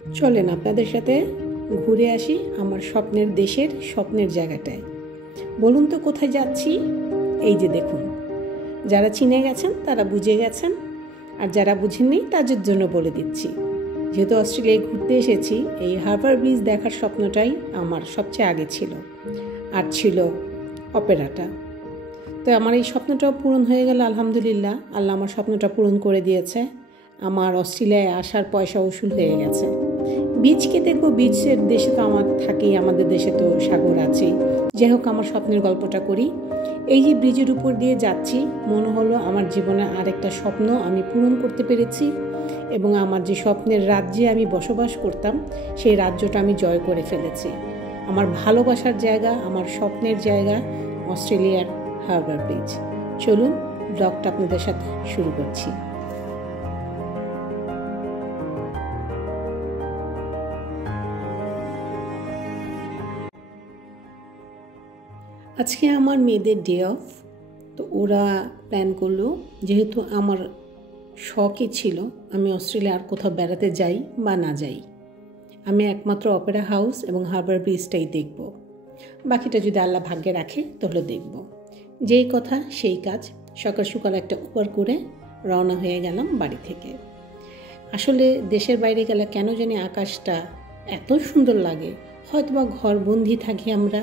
চলেন আপনাদের সাথে ঘুরে আসি আমার স্বপ্নের দেশের স্বপ্নের জায়গাটায়। বলুন তো কোথায় যাচ্ছি? এই যে দেখুন, যারা চিনে গেছেন তারা বুঝে গেছেন, আর যারা বুঝেননি তাদের জন্য বলে দিচ্ছি। যেহেতু অস্ট্রেলিয়ায় ঘুরতে এসেছি, এই হারবার ব্রিজ দেখার স্বপ্নটাই আমার সবচেয়ে আগে ছিল, আর ছিল অপেরাটা। তো আমার এই স্বপ্নটাও পূরণ হয়ে গেল আলহামদুলিল্লাহ। আল্লাহ আমার স্বপ্নটা পূরণ করে দিয়েছে। আমার অস্ট্রেলিয়ায় আসার পয়সা উসুল হয়ে গেছে। বীচকে দেখবো, বীচের দেশে তো আমার থাকেই, আমাদের দেশে তো সাগর আছেই। যাই হোক, আমার স্বপ্নের গল্পটা করি। এই যে ব্রিজের উপর দিয়ে যাচ্ছি, মনে হলো আমার জীবনে আরেকটা স্বপ্ন আমি পূরণ করতে পেরেছি, এবং আমার যে স্বপ্নের রাজ্যে আমি বসবাস করতাম সেই রাজ্যটা আমি জয় করে ফেলেছি। আমার ভালোবাসার জায়গা, আমার স্বপ্নের জায়গা অস্ট্রেলিয়ার হারবার ব্রিজ। চলুন ব্লগটা আপনাদের সাথে শুরু করছি। আজকে আমার মেয়েদের ডে অফ, তো ওরা প্ল্যান করলো, যেহেতু আমার শখই ছিল আমি অস্ট্রেলিয়া আর কোথাও বেড়াতে যাই বা না যাই, আমি একমাত্র অপেরা হাউস এবং হারবার ব্রিজটাই দেখব। বাকিটা যদি আল্লাহ ভাগ্যে রাখে তাহলে দেখব। যেই কথা সেই কাজ। সকাল সকাল একটা উবার করে রওনা হয়ে গেলাম বাড়ি থেকে। আসলে দেশের বাইরে গেলে কেন জানি আকাশটা এত সুন্দর লাগে, হয়তোবা ঘরবন্দি থাকি আমরা,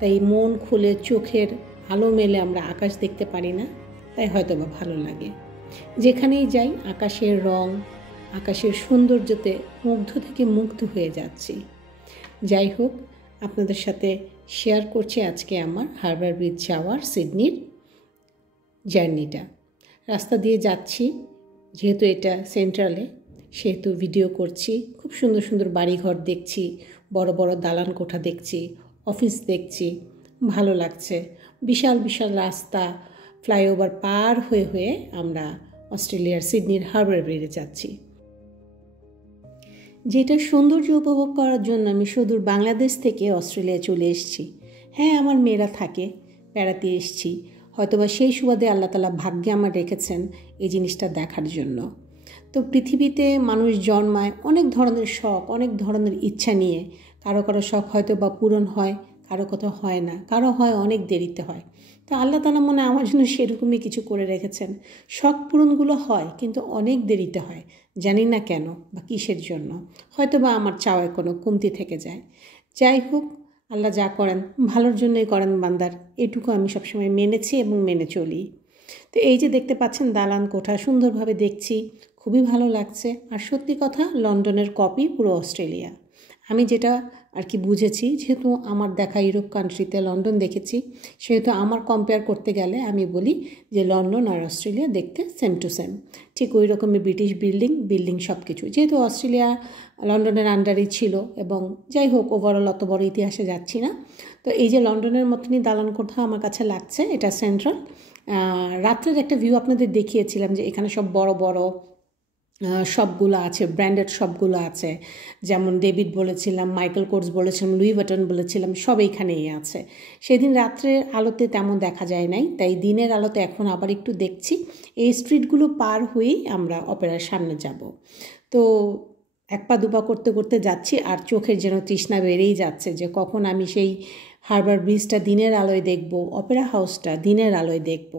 তাই মন খুলে চোখের আলো মেলে আমরা আকাশ দেখতে পারি না, তাই হয়তোবা ভালো লাগে। যেখানেই যাই আকাশের রং, আকাশের সৌন্দর্যতে মুগ্ধ থেকে মুগ্ধ হয়ে যাচ্ছি। যাই হোক, আপনাদের সাথে শেয়ার করছি আজকে আমার হারবার ব্রিজ যাওয়ার সিডনির জার্নিটা। রাস্তা দিয়ে যাচ্ছি, যেহেতু এটা সেন্ট্রালে, সেহেতু ভিডিও করছি। খুব সুন্দর সুন্দর বাড়িঘর দেখছি, বড় বড় দালান কোঠা দেখছি, অফিস দেখছি, ভালো লাগছে। বিশাল বিশাল রাস্তা, ফ্লাইওভার পার হয়ে হয়ে আমরা অস্ট্রেলিয়ার সিডনির হারবার ব্রিজে যাচ্ছি। যেটা সৌন্দর্য উপভোগ করার জন্য আমি সুদূর বাংলাদেশ থেকে অস্ট্রেলিয়া চলে এসেছি। হ্যাঁ, আমার মেয়েরা থাকে, বেড়াতে এসেছি, হয়তোবা সেই সুবাদে আল্লাহ তাআলা ভাগ্যে আমার রেখেছেন এই জিনিসটা দেখার জন্য। তো পৃথিবীতে মানুষ জন্মায় অনেক ধরনের শখ, অনেক ধরনের ইচ্ছা নিয়ে। কারো কারো শখ হয়তো বা পূরণ হয়, কারো কোথাও হয় না, কারো হয় অনেক দেরিতে হয়। তো আল্লাহ তাআলা মনে হয় আমার জন্য সেরকমই কিছু করে রেখেছেন। শখ পূরণগুলো হয়, কিন্তু অনেক দেরিতে হয়। জানি না কেন বা কিসের জন্য, হয়তো বা আমার চাওয়ায় কোনো কমতি থেকে যায়। যাই হোক, আল্লাহ যা করেন ভালোর জন্যই করেন বান্দার, এটুকু আমি সবসময় মেনেছি এবং মেনে চলি। তো এই যে দেখতে পাচ্ছেন দালান কোঠা, সুন্দরভাবে দেখছি, খুবই ভালো লাগছে। আর সত্যি কথা, লন্ডনের কপি পুরো অস্ট্রেলিয়া। আমি যেটা আর কি বুঝেছি, যেহেতু আমার দেখা ইউরোপ কান্ট্রিতে লন্ডন দেখেছি, সেহেতু আমার কম্পেয়ার করতে গেলে আমি বলি যে লন্ডন আর অস্ট্রেলিয়া দেখতে সেম টু সেম। ঠিক ওই রকমই ব্রিটিশ বিল্ডিং সব কিছু, যেহেতু অস্ট্রেলিয়া লন্ডনের আন্ডারেই ছিল। এবং যাই হোক, ওভারঅল অত বড় ইতিহাসে যাচ্ছি না। তো এই যে লন্ডনের মতনই দালান কোঠা আমার কাছে লাগছে, এটা সেন্ট্রাল। রাত্রের একটা ভিউ আপনাদের দেখিয়েছিলাম যে এখানে সব বড় বড় শপগুলো আছে, ব্র্যান্ডেড শপগুলো আছে, যেমন ডেভিড বলেছিলাম, মাইকেল কোর্স বলেছিলাম, লুই ভেটন বলেছিলাম, সব এইখানেই আছে। সেদিন রাত্রের আলোতে তেমন দেখা যায় নাই, তাই দিনের আলোতে এখন আবার একটু দেখছি। এই স্ট্রিটগুলো পার হয়েই আমরা অপেরার সামনে যাব। তো এক পা দুপা করতে করতে যাচ্ছি, আর চোখের যেন তৃষ্ণা বেড়েই যাচ্ছে যে কখন আমি সেই হারবার ব্রিজটা দিনের আলোয় দেখব, অপেরা হাউসটা দিনের আলোয় দেখব।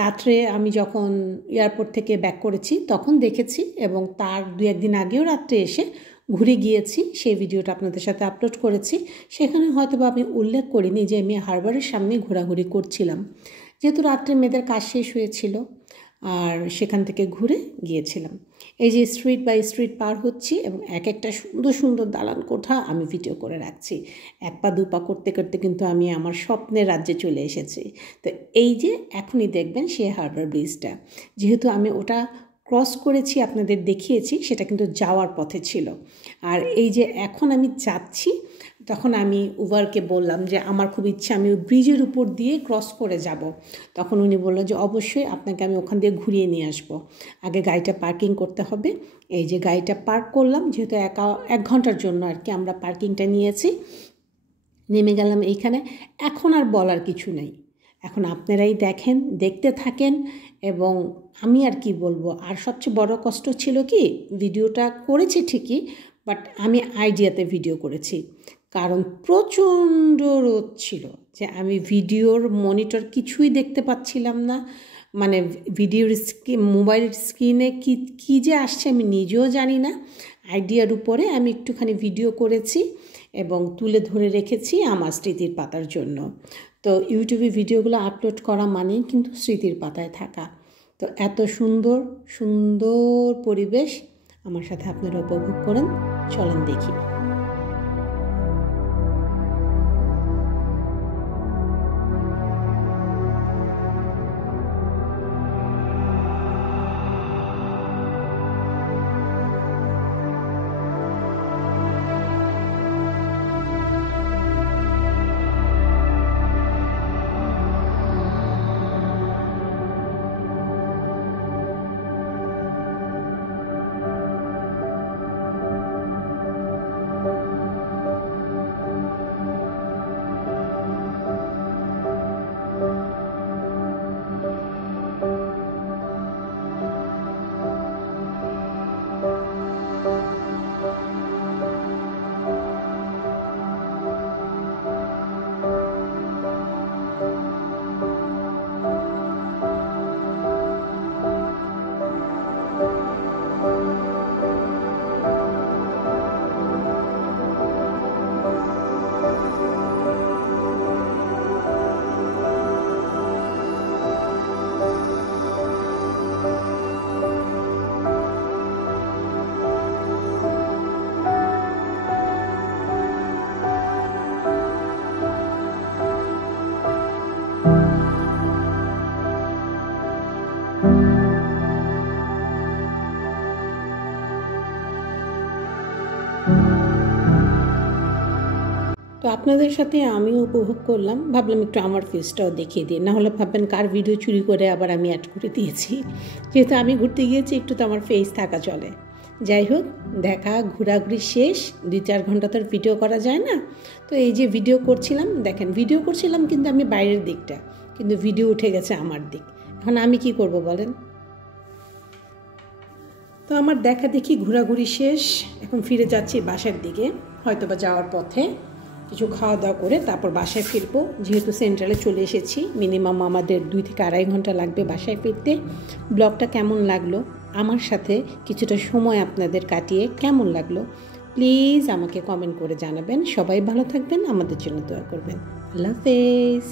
রাত্রে আমি যখন এয়ারপোর্ট থেকে ব্যাক করেছি তখন দেখেছি, এবং তার 2-1 দিন আগেও রাত্রে এসে ঘুরে গিয়েছি, সেই ভিডিওটা আপনাদের সাথে আপলোড করেছি। সেখানে হয়তো বা আমি উল্লেখ করিনি যে আমি হারবারের সামনে ঘোরাঘুরি করছিলাম, যেহেতু রাত্রে মেয়েদের কাজ শেষ হয়েছিল, আর সেখান থেকে ঘুরে গিয়েছিলাম। এই যে স্ট্রিট বাই স্ট্রিট পার হচ্ছি, এবং এক একটা সুন্দর সুন্দর দালান কোঠা আমি ভিডিও করে রাখছি। এক পা দুপা করতে করতে কিন্তু আমি আমার স্বপ্নের রাজ্যে চলে এসেছি। তো এই যে এখনই দেখবেন সেই হারবার ব্রিজটা, যেহেতু আমি ওটা ক্রস করেছি, আপনাদের দেখিয়েছি, সেটা কিন্তু যাওয়ার পথে ছিল। আর এই যে এখন আমি যাচ্ছি, তখন আমি উবারকে বললাম যে আমার খুব ইচ্ছা আমি ওই ব্রিজের উপর দিয়ে ক্রস করে যাব। তখন উনি বললো যে অবশ্যই আপনাকে আমি ওখান দিয়ে ঘুরিয়ে নিয়ে আসবো, আগে গাড়িটা পার্কিং করতে হবে। এই যে গাড়িটা পার্ক করলাম, যেহেতু 1 ঘন্টার জন্য আর কি আমরা পার্কিংটা নিয়েছি। নেমে গেলাম এইখানে। এখন আর বলার কিছু নেই, এখন আপনারাই দেখেন, দেখতে থাকেন। এবং আমি আর কি বলবো, আর সবচেয়ে বড় কষ্ট ছিল কি, ভিডিওটা করেছি ঠিকই, বাট আমি আইডিয়াতে ভিডিও করেছি, কারণ প্রচণ্ড রোদ ছিল যে আমি ভিডিওর মনিটর কিছুই দেখতে পাচ্ছিলাম না। মানে ভিডিওর মোবাইল স্ক্রিনে কী যে আসছে আমি নিজেও জানি না। আইডিয়ার উপরে আমি একটুখানি ভিডিও করেছি এবং তুলে ধরে রেখেছি আমার স্মৃতির পাতার জন্য। তো ইউটিউবে ভিডিওগুলো আপলোড করা মানেই কিন্তু স্মৃতির পাতায় থাকা। তো এত সুন্দর সুন্দর পরিবেশ আমার সাথে আপনারা উপভোগ করেন, চলেন দেখি। তো আপনাদের সাথে আমিও উপভোগ করলাম, ভাবলাম একটু আমার ফেসটাও দেখিয়ে দিই, না হলে ভাববেন কার ভিডিও চুরি করে আবার আমি অ্যাড করে দিয়েছি। যেহেতু আমি ঘুরতে গিয়েছি একটু তো আমার ফেস থাকা চলে। যাই হোক, দেখা ঘোরাঘুরি শেষ, 2-4 ঘন্টা তো ভিডিও করা যায় না। তো এই যে ভিডিও করছিলাম, দেখেন ভিডিও করছিলাম কিন্তু আমি বাইরের দিকটা, কিন্তু ভিডিও উঠে গেছে আমার দিক। এখন আমি কি করব বলেন? তো আমার দেখা দেখি ঘোরাঘুরি শেষ, এখন ফিরে যাচ্ছি বাসার দিকে। হয়তো বা যাওয়ার পথে কিছু খাওয়া দাওয়া করে তারপর বাসায় ফিরবো। যেহেতু সেন্ট্রালে চলে এসেছি, মিনিমাম আমাদের 2 থেকে 2.5 ঘন্টা লাগবে বাসায় ফিরতে। ব্লগটা কেমন লাগলো, আমার সাথে কিছুটা সময় আপনাদের কাটিয়ে কেমন লাগলো, প্লিজ আমাকে কমেন্ট করে জানাবেন। সবাই ভালো থাকবেন, আমাদের জন্য দোয়া করবেন। আল্লাহ হাফেজ।